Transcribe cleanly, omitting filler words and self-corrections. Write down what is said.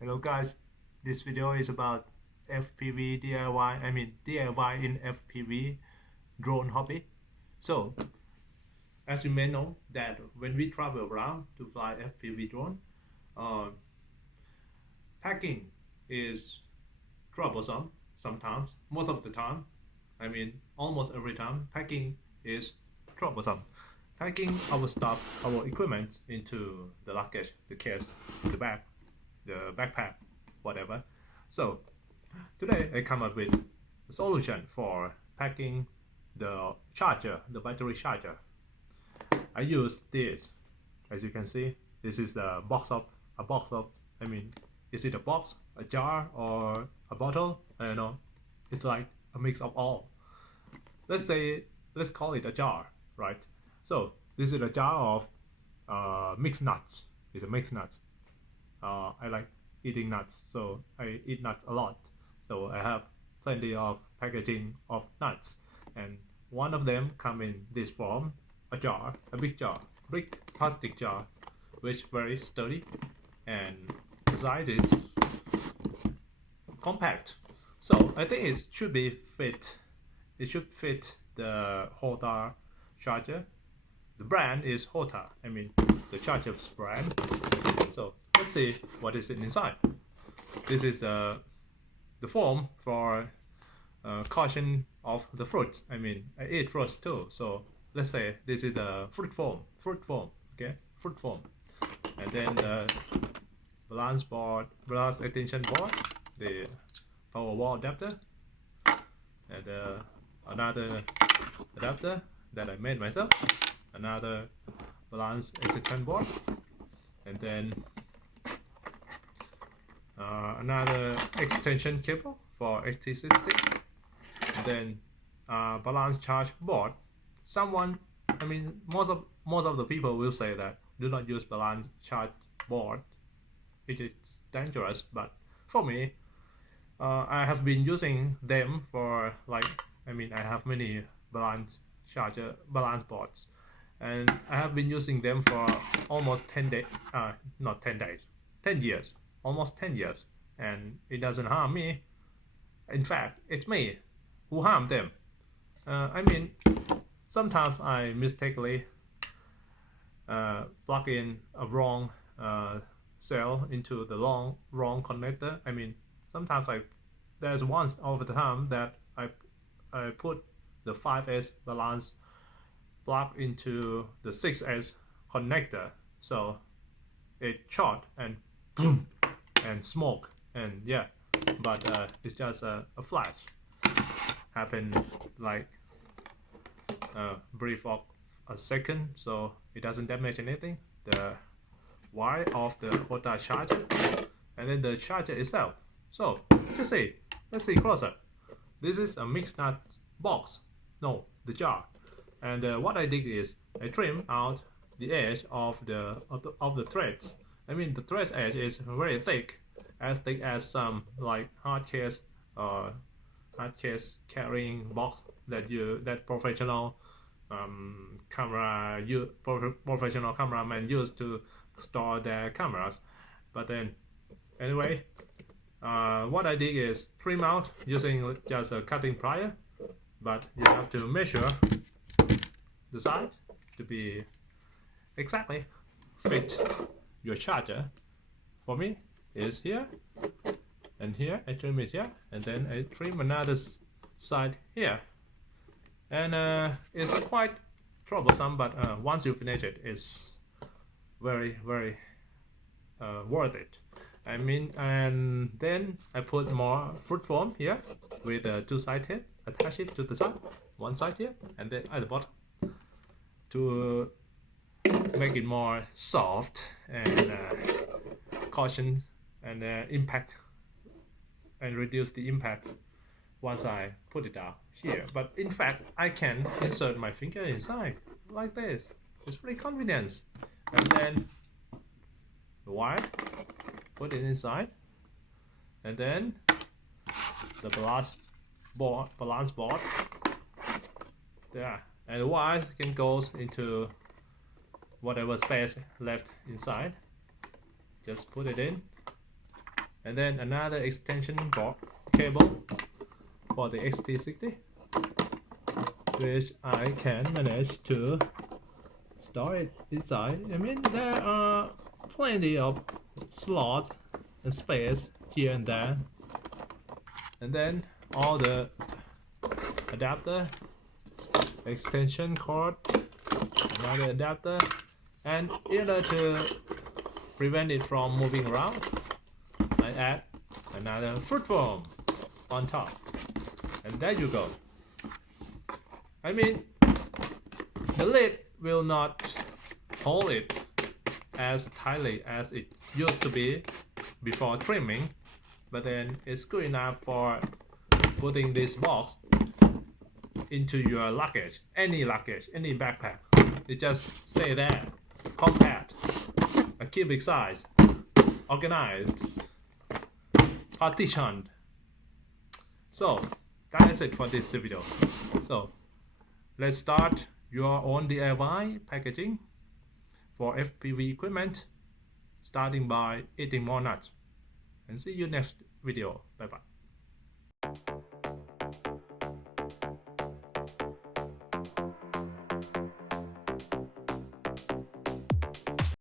Hello guys, this video is about FPV DIY, DIY in FPV drone hobby. So, as you may know that when we travel around to fly FPV drone, uh, packing is troublesome sometimes, most of the time. Almost every time, packing is troublesome. Packing our stuff, our equipment into the luggage, the case, the bag, the backpack, whatever. So today I come up with a solution for packing the charger, the battery charger. I use this. As you can see, this is the box of is it a box, a jar, or a bottle? I don't know. It's like a mix of all. Let's call it a jar, right? So this is a jar of mixed nuts. It's a mixed nuts. I like eating nuts, so I eat nuts a lot. So I have plenty of packaging of nuts, and one of them come in this form, a jar, a big plastic jar, which very sturdy, and the size is compact. So I think it should fit the Hota charger. The brand is Hota. The charger's brand. So let's see what is inside. This is the form for caution of the fruits. I eat fruits too. So let's say this is the fruit form. Okay, fruit form. And then the balance extension board, the power wall adapter, and another adapter that I made myself, another balance extension board, and then another extension cable for HT60, and then balance charge board. Most of the people will say that do not use balance charge board, it is dangerous, but for me, I have been using them for I have many balance boards, and I have been using them for almost 10 days, not 10 days, 10 years, almost 10 years, and it doesn't harm me. In fact, it's me who harm them. Sometimes I mistakenly plug in a wrong cell into the wrong connector. Sometimes there's once over the time that I put the 5S balance plug into the 6S connector, so it short and boom and smoke, and yeah, but it's just a flash happened like a brief of a second, so it doesn't damage anything, the wire of the Hota charger, and then the charger itself. So let's see closer. This is a mixed nut box, no, the jar, and what I did is I trim out the edge of the threads. The thread edge is very thick as some like hard case carrying box that professional professional cameramen use to store their cameras. But then anyway, what I did is trim out using just a cutting plier, but you have to measure the size to be exactly fit your charger. For me is here and here. I trim it here, and then I trim another side here, and it's quite troublesome, but once you finish it, it's very worth it. And then I put more fruit form here with a two-side tip, attach it to the side, one side here, and then at the bottom to make it more soft and caution and impact, and reduce the impact once I put it down here. But in fact, I can insert my finger inside like this. It's very convenient. And then the wire, put it inside, and then the balance board there, and the wire can go into whatever space left inside. Just put it in, and then another extension board cable for the XT60, which I can manage to store it inside. I mean, there are plenty of slots and space here and there, and then all the adapter, extension cord, another adapter, and in order to prevent it from moving around, I add another fruit foam on top, and there you go. I mean, the lid will not hold it as tightly as it used to be before trimming, but then it's good enough for putting this box into your luggage, any backpack. It just stay there, compact, a cubic size, organized, partitioned. So that is it for this video. So let's start your own DIY packaging for FPV equipment, starting by eating more nuts. And see you next video. Bye bye.